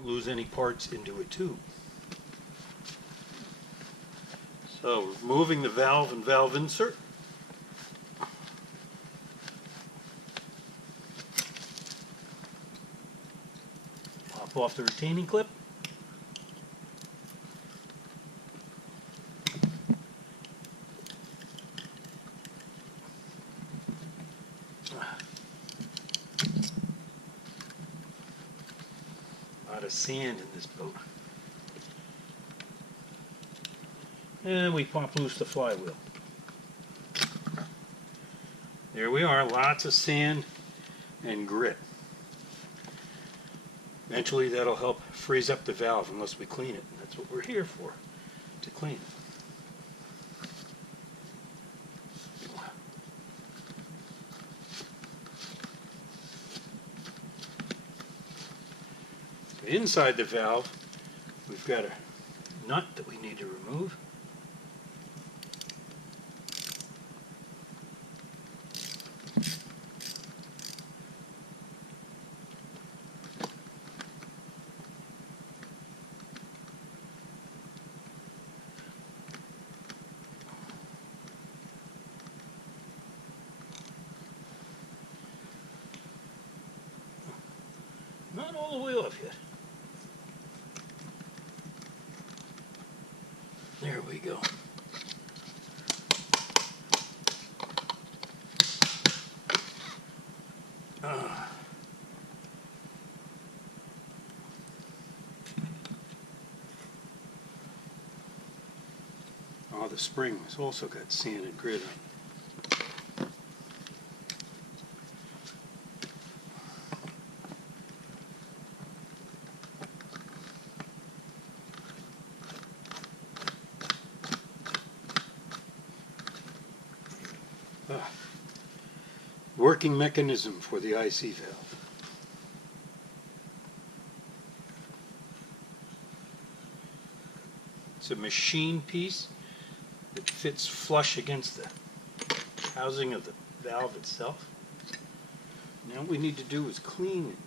don't lose any parts into it too. So removing the valve and valve insert. Pop off the retaining clip. A lot of sand in this boat. And we pop loose the flywheel. There we are, lots of sand and grit. Eventually that'll help freeze up the valve unless we clean it. That's what we're here for, to clean it. Inside the valve, we've got a nut that we need to remove. Not all the way off yet. There we go. Oh, the spring has also got sand and grit on it. Working mechanism for the IC valve. It's a machine piece that fits flush against the housing of the valve itself. Now what we need to do is clean it.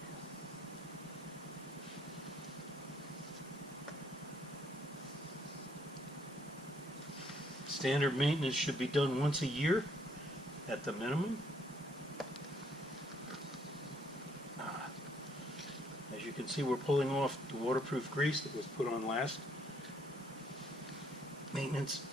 Standard maintenance should be done once a year at the minimum. As you can see, we're pulling off the waterproof grease that was put on last maintenance.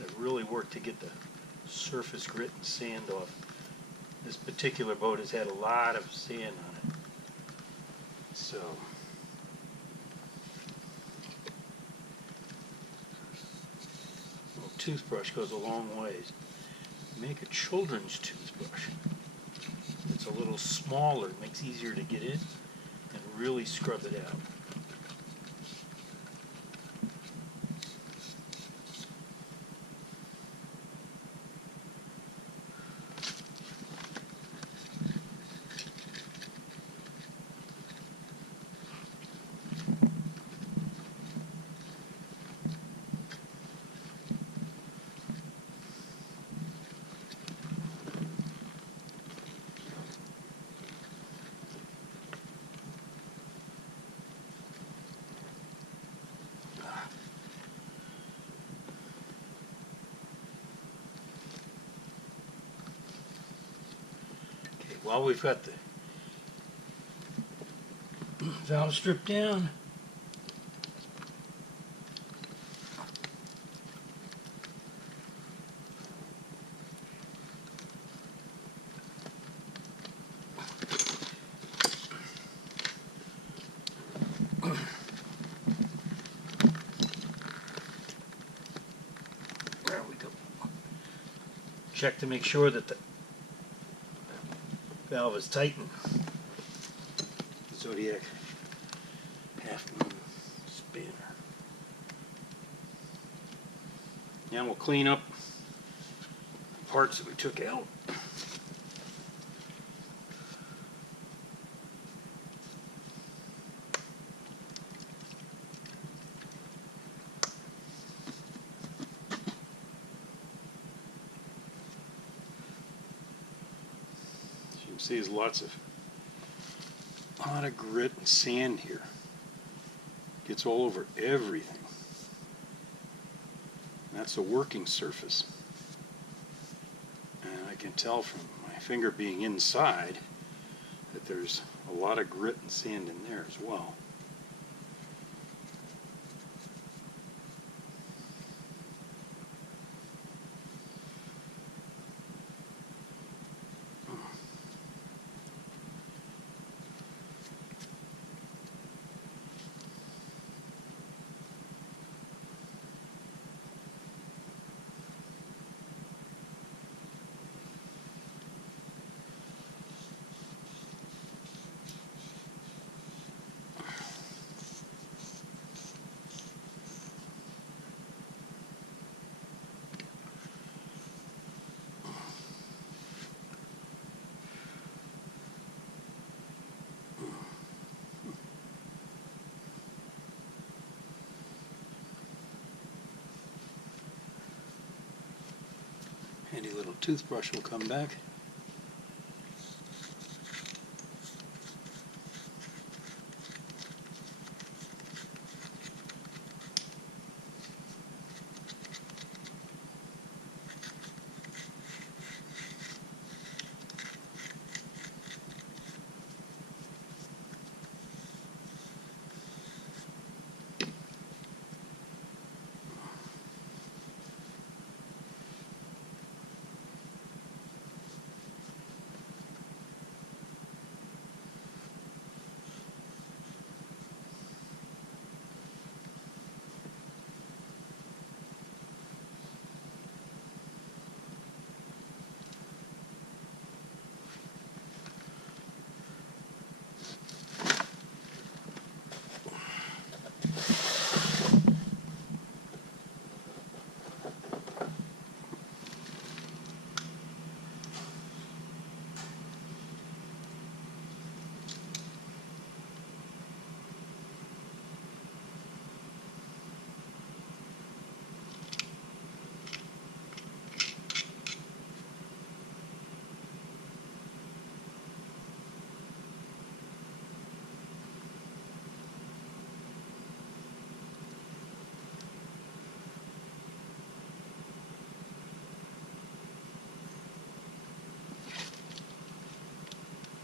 It really worked to get the surface grit and sand off. This particular boat has had a lot of sand on it. So a little toothbrush goes a long ways. Make a children's toothbrush. It's a little smaller, it makes it easier to get in, and really scrub it out. While we've got the valve stripped down, there we go. Check to make sure that the valve is tightened. Zodiac half-moon spanner. Now we'll clean up the parts that we took out. See, there's a lot of grit and sand here. Gets all over everything. That's a working surface. And I can tell from my finger being inside that there's a lot of grit and sand in there as well. Handy little toothbrush will come back.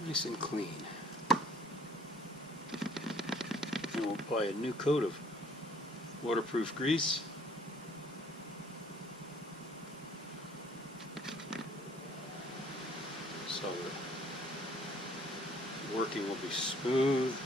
Nice and clean. And we'll apply a new coat of waterproof grease. So the working will be smooth.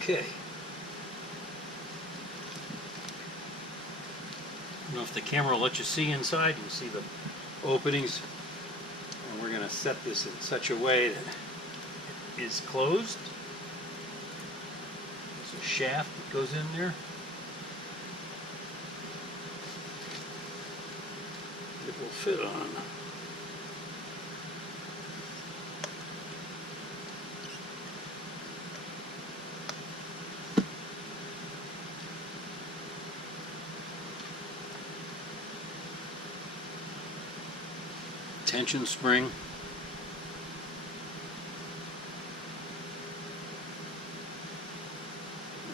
Okay. I don't know if the camera will let you see inside. You can see the openings. And we're going to set this in such a way that it is closed. There's a shaft that goes in there. It will fit on. Tension spring.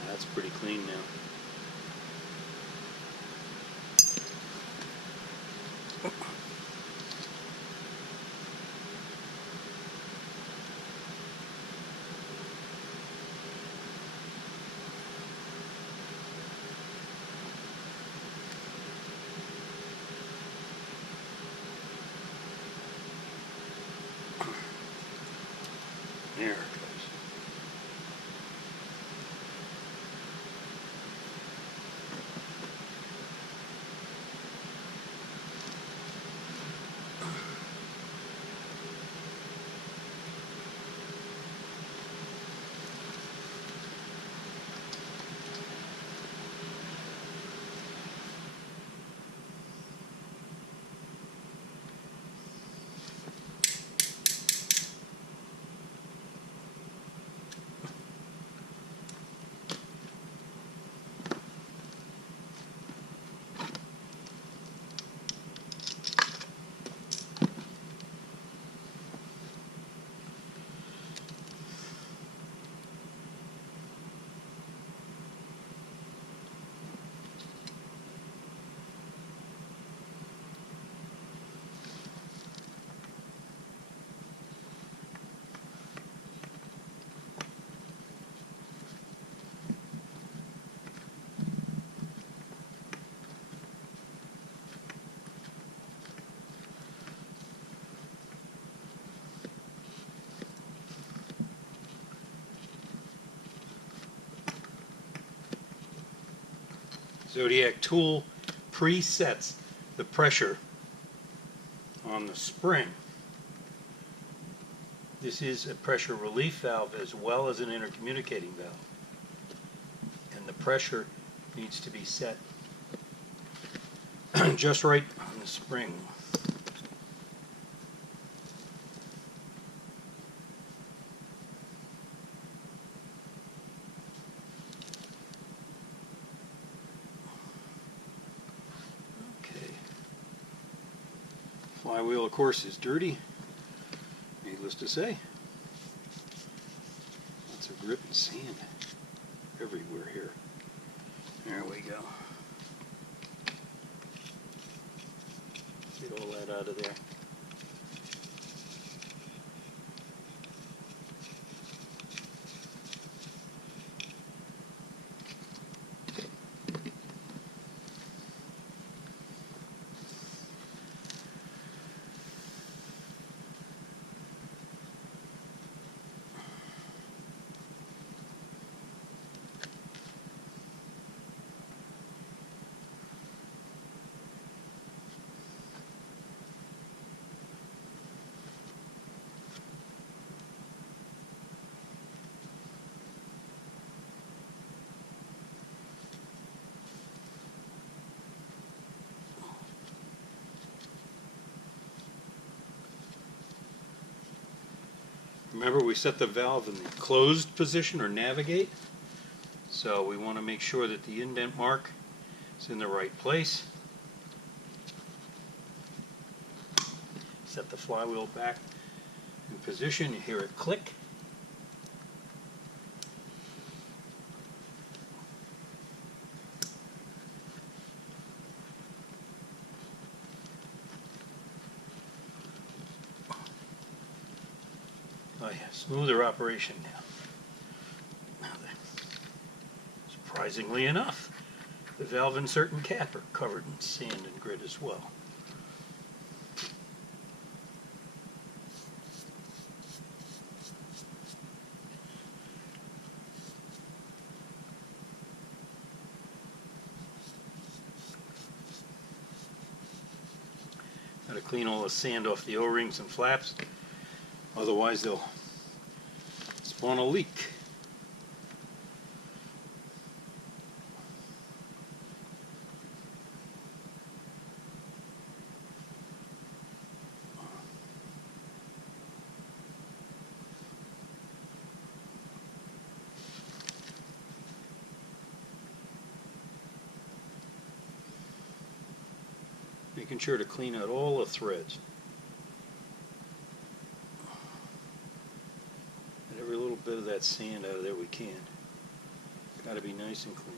That's pretty clean now. There it goes. Zodiac tool presets the pressure on the spring. This is a pressure relief valve as well as an intercommunicating valve. And the pressure needs to be set just right on the spring. Okay. Flywheel, of course, is dirty, needless to say. Lots of grit and sand everywhere here. There we go. Get all that out of there. Remember, we set the valve in the closed position or navigate, so we want to make sure that the indent mark is in the right place. Set the flywheel back in position, you hear it click. Oh yeah, smoother operation now. Surprisingly enough, the valve insert and cap are covered in sand and grit as well. Got to clean all the sand off the O-rings and flaps, otherwise they'll spawn a leak. Making sure to clean out all the threads. Get every little bit of that sand out of there we can. Got to be nice and clean.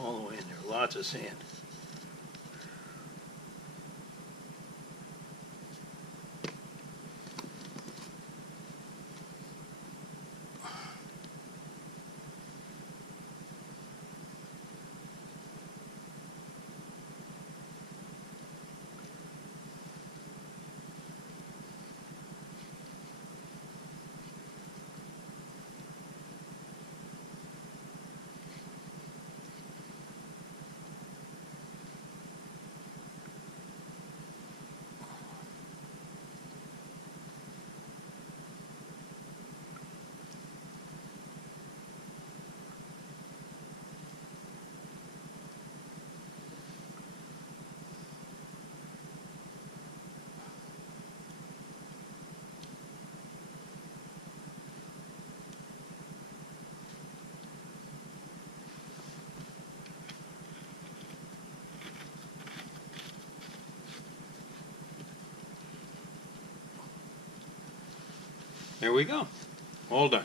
All the way in there, lots of sand. There we go. All done.